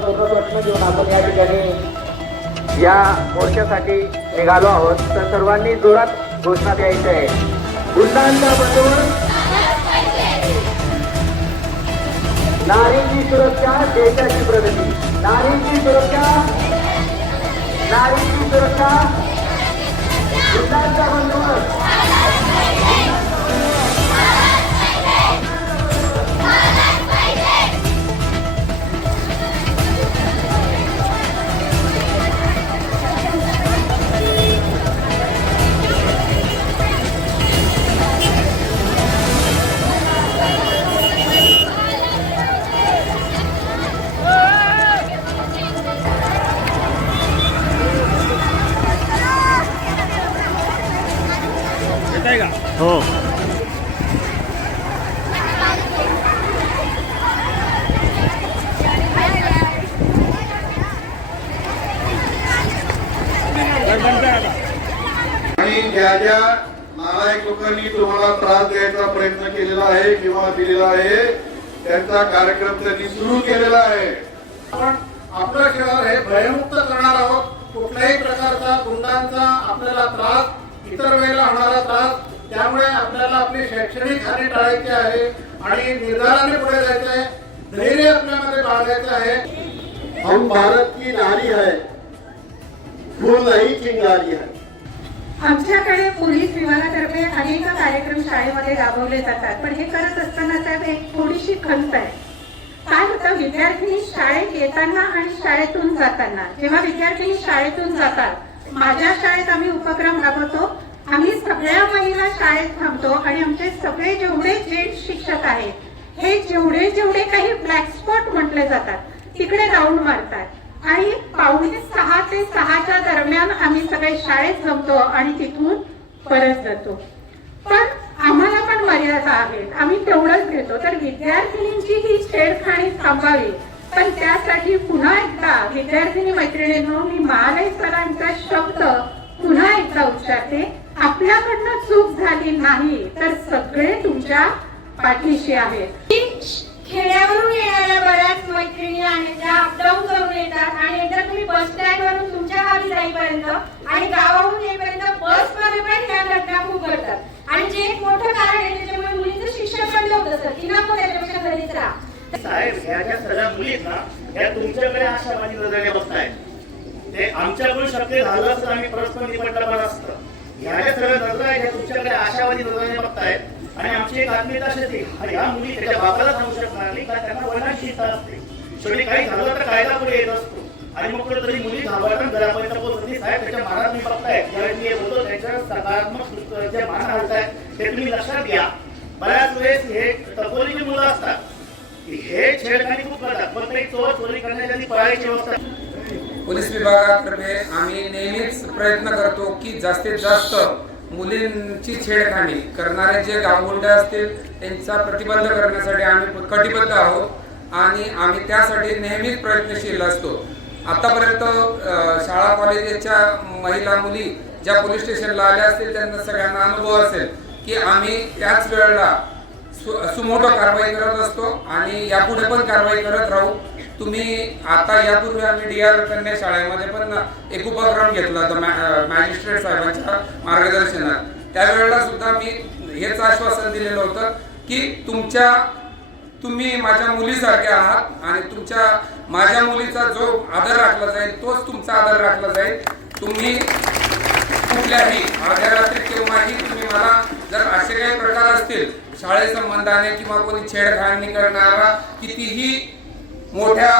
पूर्ण प्रश्न घेऊन आपण या ठिकाणी या मोर्चासाठी निघालो आहोत. तर सर्वांनी जोरात घोषणा द्यायची आहे. गुंडांचा बंदोबस्त, नारीची सुरक्षा, देशाची प्रगती. नारीची सुरक्षा, नारीची सुरक्षा, गुंडांचा बंदोबस्त. हो आणि ज्या ज्या नालायक लोकांनी तुम्हाला त्रास द्यायचा प्रयत्न केलेला आहे किंवा दिलेला आहे त्यांचा कार्यक्रम त्यांनी सुरू केलेला आहे. आपण आपलं शहर हे भयमुक्त करणार आहोत. कुठल्याही प्रकारचा गुंडांचा आपल्याला त्रास, इतर वेळेला होणारा त्रास, त्यामुळे आपल्याला आपली शैक्षणिक हानी टाळायची आहे आणि निर्धाराने पुढे जायचं आहे. धैर्य आपल्यामध्ये बाळगायचं आहे. हम भारत की नारी है, फूल नहीं चिंगारी है. आमच्याकडे पोलीस विभागातर्फे अनेक कार्यक्रम शाळेमध्ये राबवले जातात, पण हे करत असताना साहेब एक थोडीशी खंत आहे. काय होतं, विद्यार्थी शाळेत येताना आणि शाळेतून जाताना, जेव्हा विद्यार्थी शाळेतून जातात, माझ्या शाळेत आम्ही उपक्रम राबवतो. आम्ही सगळ्या महिला शाळेत थांबतो आणि आमचे सगळे जेवढे जेंट्स शिक्षक आहेत, हे जेवढे काही ब्लॅक स्पॉट म्हटले जातात तिकडे राऊंड मारतात आणि 5:45 ते 6च्या दरम्यान आम्ही सगळे शाळेत जमतो आणि तिथून परत जातो. पण आम्हाला पण मर्यादा आहेत, आम्ही तेवढंच घेतो. तर विद्यार्थिनींची ही छेडखाणी थांबावी, पण त्यासाठी पुन्हा एकदा विद्यार्थिनी मैत्रिणींनो, मी महालय सरांचा शब्द पुन्हा एकदा उच्चारते. आपल्याकडनं चूक झाली नाही तर सगळे तुमच्या पाठीशी आहेत. खेड्यावरून येणाऱ्या बऱ्याच मैत्रिणी आहेत ज्या अपडाऊन करून येतात आणि एकदा तुम्ही बस स्टँड वरून तुमच्या गावी जाईपर्यंत आणि गावाहून येईपर्यंत बसमध्ये पण ह्या घटना खूप घडतात आणि जे एक मोठं कारण आहे त्याच्यामुळे मुलीचं शिक्षण बंद होत असतं की नको त्याच्यापेक्षा घरीच राहा. साहेब, ह्या ज्या सगळ्या मुली ना त्या तुमच्याकडे आशावादी नजरेने बघतायत. ते आमच्याकडून शक्य झालं असतं आम्ही परस्पर निपटलं बरं असतं. ह्या ज्या सगळ्या नजरा आहेत तुमच्याकडे आशावादी नजरेने बघतायत आणि आमची एक आत्मीयता अशी या मुली त्याच्या बाबाला सांगू शकणार नाही कारण त्यांना वडिलांची इच्छा असते. शेवटी काही झालं तर कायदा पुढे येत असतो आणि मग कुठेतरी मुली घाबरतात, घरापर्यंत पोहोचत. साहेब, त्याच्या मानात मी बघताय ज्यावेळी मी बोलतो त्याच्या सकारात्मक जे मान घालतायत ते तुम्ही लक्षात घ्या. बऱ्याच वेळेस हे टपोरीची मुलं असतात, हे छेडखानी खूप करतात, पण काही चोर चोरी करण्याची पळायची व्यवस्था. पोलीस विभागातर्फे आम्ही नेहमीच प्रयत्न करतो की जास्तीत जास्त मुलींची छेडखानी करणारे जे गावगुंडे असतील त्यांचा प्रतिबंध करण्यासाठी आम्ही कटिबद्ध आहोत आणि आम्ही त्यासाठी नेहमीच प्रयत्नशील असतो. आतापर्यंत शाळा कॉलेजेसच्या महिला मुली ज्या पोलीस स्टेशनला आल्या असतील त्यांना सगळ्यांना अनुभव असेल की आम्ही त्याच वेळेला सुमोटो कारवाई करत असतो आणि यापुढे पण कारवाई करत राहू. तुम्ही आता यापूर्वी आम्ही DR कन्या शाळेमध्ये पण एक उपक्रम घेतला होता मॅजिस्ट्रेट साहेबांच्या मार्गदर्शनात. त्यावेळेला सुद्धा मी हेच आश्वासन दिलेलं होतं की तुम्ही माझ्या मुलीसारखे आहात आणि माझ्या मुलीचा जो आदर राखला जाईल तोच तुमचा आदर राखला जाईल. तुम्ही कुठल्याही अर्ध्या रात्री केव्हाही तुम्ही मला जर असे काही प्रकार असतील शाळेसंबंधाने किंवा कोणी छेडखानी करणारा कितीही मोठ्या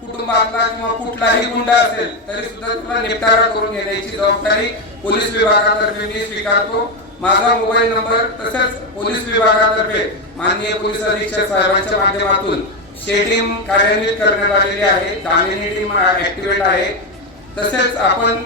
कुटुंबातला किंवा कुठलाही गुंडा असेल तरी सुद्धा तुला निपटारा करून घेण्याची जबाबदारी पोलीस विभागातर्फे मी स्वीकारतो. माझा मोबाईल नंबर तसंच पोलीस विभागातर्फे माननीय पोलीस अधीक्षक साहेबांच्या माध्यमातून टीम कार्यान्वित करण्यात आलेली आहे. दामिनी टीम ऍक्टिव्हेट आहे. तसेच आपण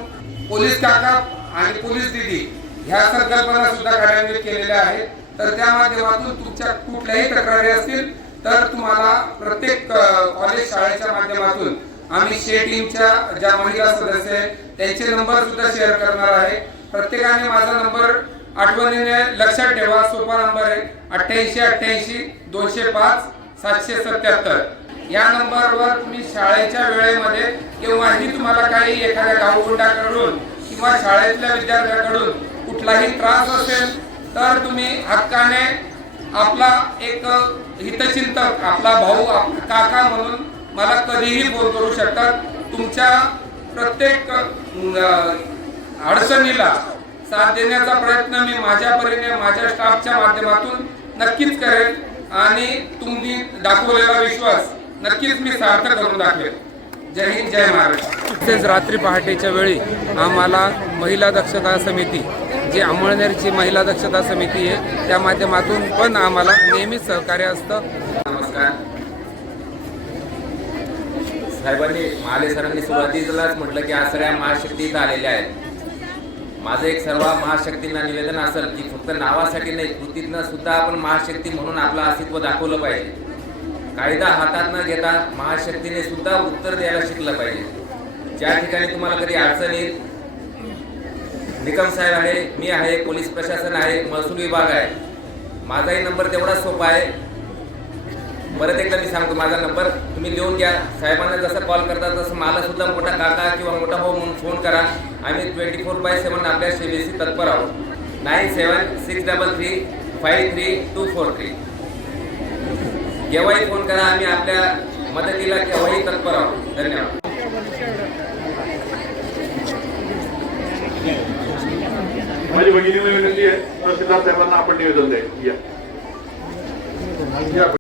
पोलीस काका आणि पोलीस दिदी ह्या संकल्पना सुद्धा कार्यान्वित केलेल्या आहेत. तर त्या माध्यमातून तुमच्या कुठल्याही तक्रारी असतील तर तुम्हाला प्रत्येक कॉलेज शाळेच्या माध्यमातून आम्ही टीमच्या ज्या महिला सदस्य आहेत त्यांचे नंबर सुद्धा शेअर करणार आहे. प्रत्येकाने माझा नंबर आठवणीने लक्षात ठेवा. सोपा नंबर आहे 8888 205 777. या नंबरवर तुम्ही शाळेच्या वेळेमध्ये केव्हाही तुम्हाला काही एखाद्या गावगुंडाकडून किंवा शाळेतल्या विद्यार्थ्याकडून कुठलाही त्रास असेल तर तुम्ही हक्काने आपला एक हितचिंतक, आपला भाऊ, काका म्हणून मला कधीही फोन करू शकतात. तुमच्या प्रत्येक अडचणीला साथ देण्याचा प्रयत्न मी माझ्या परीने माझ्या स्टाफच्या माध्यमातून नक्कीच करेन आणि तुम्ही दाखवलेला विश्वास नक्कीच मी सार्थ करून दाखवेन. जय हिंद, जय महाराष्ट्र. तसेच रात्री पहाटेच्या वेळी आम्हाला महिला दक्षता समिती, जी अंमळनेरची महिला दक्षता समिती आहे, त्या माध्यमातून पण आम्हाला नेहमीच सहकार्य असतं. नमस्कार. साहेबांनी महाले सरांनी सुरुवातीलाच म्हटलं की आज सगळ्या महाशक्ती इथं आलेल्या आहेत. माझं एक सर्व महाशक्तींना निवेदन असेल की फक्त नावासाठी नाही, कृतीतनं सुद्धा आपण महाशक्ती म्हणून आपलं अस्तित्व दाखवलं पाहिजे. कायदा हातात न घेता महाशक्तीने सुद्धा उत्तर द्यायला शिकलं पाहिजे. ज्या ठिकाणी तुम्हाला कधी अडचण येईल, निकम साहेब आहे, मी आहे, पोलीस प्रशासन आहे, महसूल विभाग आहे. माझाही नंबर तेवढाच सोपा आहे. परत एकदा मी सांगतो, माझा नंबर तुम्ही लिहून घ्या. साहेबांना जसं कॉल करता तसं मला सुद्धा मोठा काका किंवा मोठा भाऊ म्हणून फोन करा. आम्ही 24/7 आपल्या सेवेशी तत्पर आहोत. 9763353243. केव्हाही फोन करा, आम्ही आपल्या मदतीला केव्हाही तत्पर आहोत. धन्यवाद. माझी भगिनीला विनंती आहे, तहसीलदार साहेबांना आपण निवेदन द्या.